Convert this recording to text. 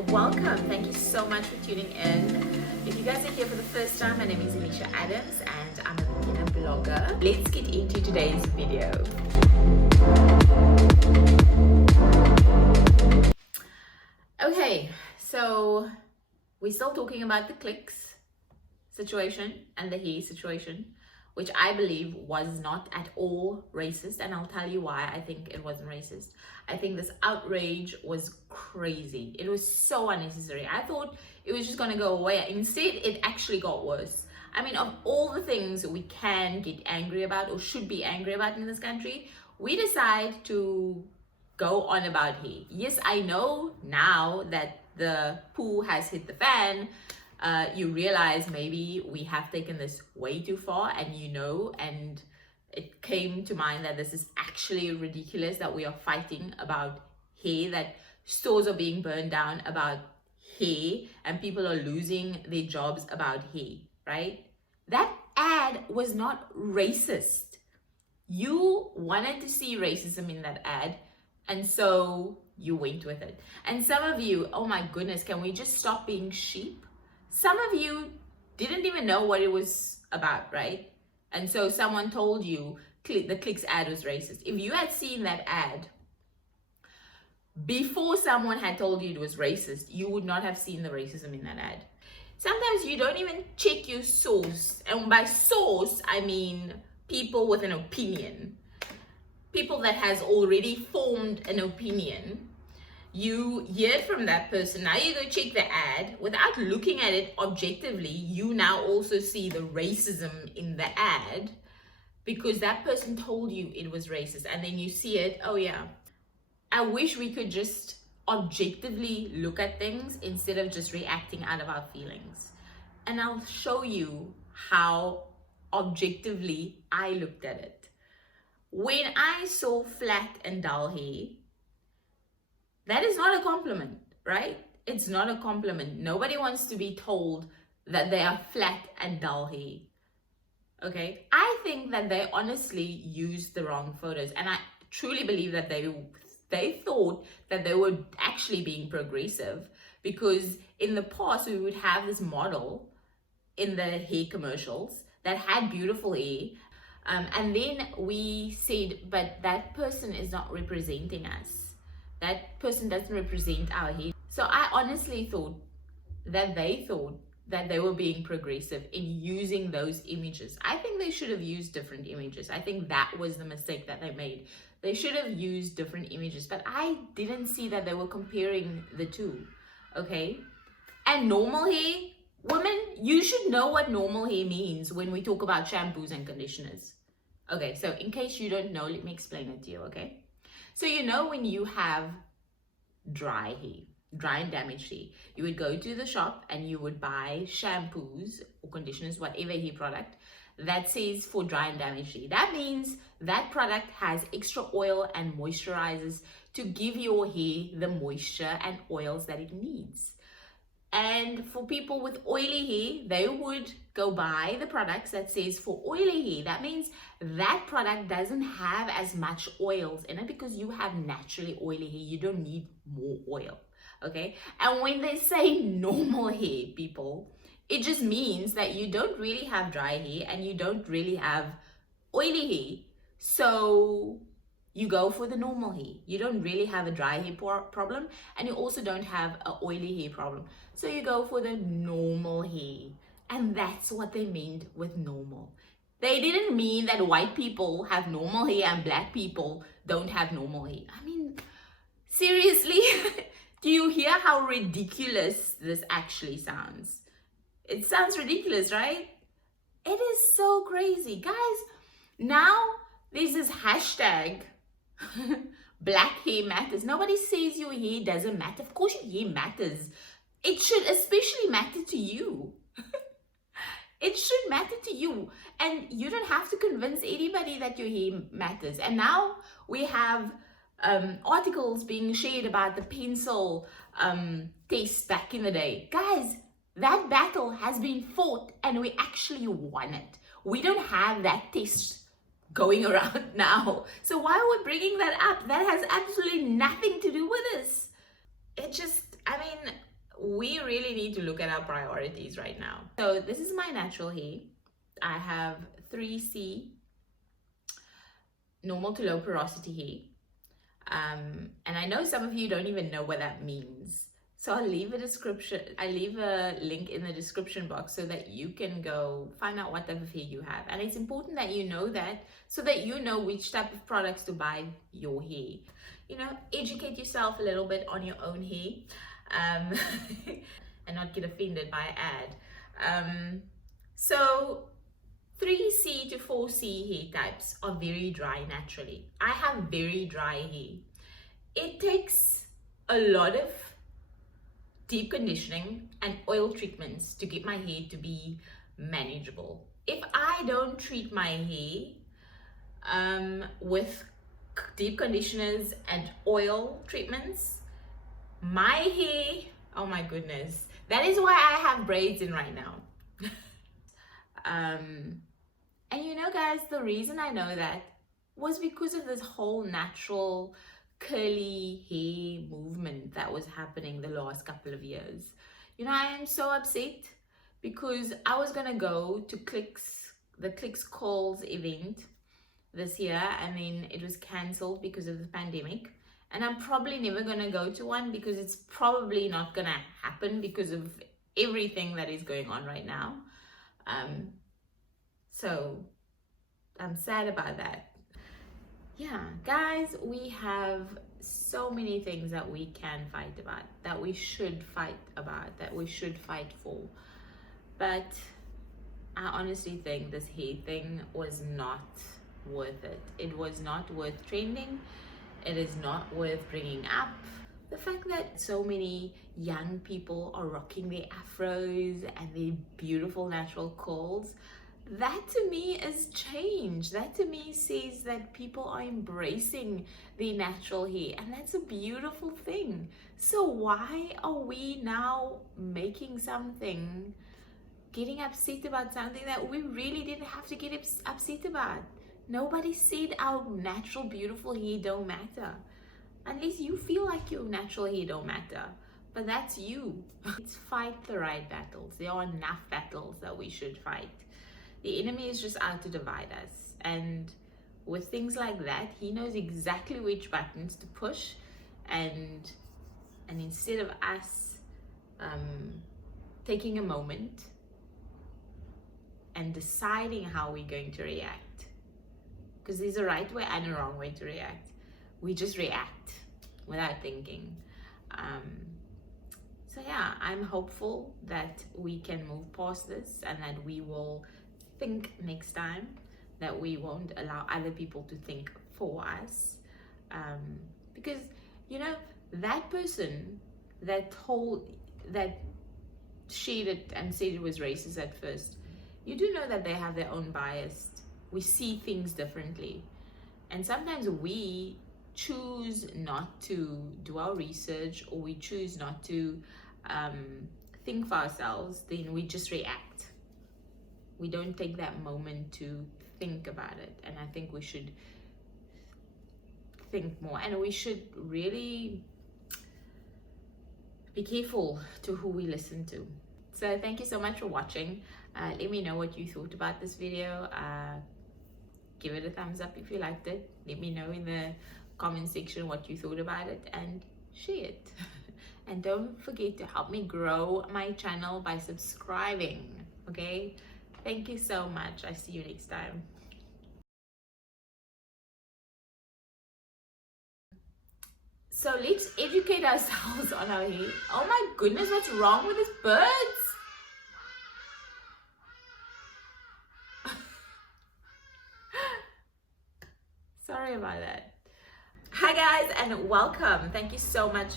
welcome. Thank you so much for tuning in. If you guys are here for the first time, my name is Alicia Adams and I'm a beginner blogger. Let's get into today's video. Okay, so we're still talking about the clicks situation and the he situation, which I believe was not at all racist, and I'll tell you why I think it wasn't racist. I think this outrage was crazy. It was so unnecessary. I thought it was just gonna go away. Instead, it actually got worse. I mean, of all the things we can get angry about or should be angry about in this country, we decide to go on about he. Yes, I know now that the poo has hit the fan, you realize maybe we have taken this way too far, and and it came to mind that this is actually ridiculous that we are fighting about hair, that stores are being burned down about hair, and people are losing their jobs about hair, right? That ad was not racist. You wanted to see racism in that ad, and so you went with it. And some of you, oh my goodness, can we just stop being sheep? Some of you didn't even know what it was about, right? And so someone told you the clicks ad was racist. If you had seen that ad before someone had told you it was racist, you would not have seen the racism in that ad. Sometimes you don't even check your source. And by source, I mean people with an opinion. People that has already formed an opinion. You hear from that person, now you go check the ad. Without looking at it objectively, you now also see the racism in the ad because that person told you it was racist, and then you see it, oh yeah. I wish we could just objectively look at things instead of just reacting out of our feelings. And I'll show you how objectively I looked at it. When I saw flat and dull hair, that is not a compliment, right? It's not a compliment. Nobody wants to be told that they are flat and dull hair. Okay? I think that they honestly used the wrong photos, and I truly believe that they thought that they were actually being progressive, because in the past we would have this model in the hair commercials that had beautiful hair, and then we said, but that person is not representing us. That person doesn't represent our hair. So I honestly thought that they were being progressive in using those images. I think they should have used different images. I think that was the mistake that they made. They should have used different images, but I didn't see that they were comparing the two, okay? And normal hair, women, you should know what normal hair means when we talk about shampoos and conditioners. Okay, so in case you don't know, let me explain it to you, okay? So when you have dry hair, dry and damaged hair, you would go to the shop and you would buy shampoos or conditioners, whatever hair product, that says for dry and damaged hair. That means that product has extra oil and moisturizers to give your hair the moisture and oils that it needs. And for people with oily hair, they would go buy the products that says for oily hair. That means that product doesn't have as much oils in it because you have naturally oily hair. You don't need more oil, okay? And when they say normal hair, people, it just means that you don't really have dry hair and you don't really have oily hair. So you go for the normal hair. You don't really have a dry hair problem, and you also don't have an oily hair problem. So you go for the normal hair. And that's what they meant with normal. They didn't mean that white people have normal hair and black people don't have normal hair. I mean, seriously, do you hear how ridiculous this actually sounds? It sounds ridiculous, right? It is so crazy. Guys, now there's this hashtag, black hair matters. Nobody says your hair doesn't matter. Of course your hair matters. It should especially matter to you. It should matter to you, and you don't have to convince anybody that your hair matters. And now we have articles being shared about the pencil test back in the day. Guys, that battle has been fought and we actually won it. We don't have that test going around now. So why are we bringing that up? That has absolutely nothing to do with this. It just, I I mean, we really need to look at our priorities right now. So this is my natural hair. I have 3C, normal to low porosity hair. And I know some of you don't even know what that means. So I'll leave a link in the description box so that you can go find out what type of hair you have. And it's important that you know that, so that you know which type of products to buy your hair. You know, educate yourself a little bit on your own hair, and not get offended by ad. So 3C to 4C hair types are very dry naturally. I have very dry hair. It takes a lot of deep conditioning and oil treatments to get my hair to be manageable. If I don't treat my hair with deep conditioners and oil treatments, my hair, oh my goodness, that is why I have braids in right now. And you know, guys, the reason I know that was because of this whole natural curly hair movement that was happening the last couple of years. You know, I am so upset because I was gonna go to the Clicks Calls event this year, and then it was cancelled because of the pandemic. And I'm probably never gonna go to one because it's probably not gonna happen because of everything that is going on right now. So I'm sad about that. Yeah, guys, we have so many things that we can fight about, that we should fight about, that we should fight for. But I honestly think this hair thing was not worth it. It was not worth trending. It is not worth bringing up. The fact that so many young people are rocking their afros and their beautiful natural curls, that to me is change. That to me says that people are embracing the natural hair, and that's a beautiful thing. So why are we now making something, getting upset about something that we really didn't have to get upset about? Nobody said our natural beautiful hair don't matter, unless you feel like your natural hair don't matter, but that's you. Let's fight the right battles. There are enough battles that we should fight. The enemy is just out to divide us, and with things like that, he knows exactly which buttons to push, and instead of us taking a moment and deciding how we're going to react, because there's a right way and a wrong way to react, we just react without thinking. So yeah, I'm hopeful that we can move past this, and that we will think next time, that we won't allow other people to think for us, because you know, that person that shared it and said it was racist at first, you do know that they have their own bias. We see things differently, and sometimes we choose not to do our research, or we choose not to think for ourselves. Then we just react. We don't take that moment to think about it, and I think we should think more, and we should really be careful to who we listen to. So thank you so much for watching. Let me know what you thought about this video. Give it a thumbs up if you liked it. Let me know in the comment section what you thought about it, and share it. And don't forget to help me grow my channel by subscribing, okay? Thank you so much. I see you next time. So let's educate ourselves on our hair. Oh my goodness, what's wrong with these birds? Sorry about that. Hi guys, and welcome. Thank you so much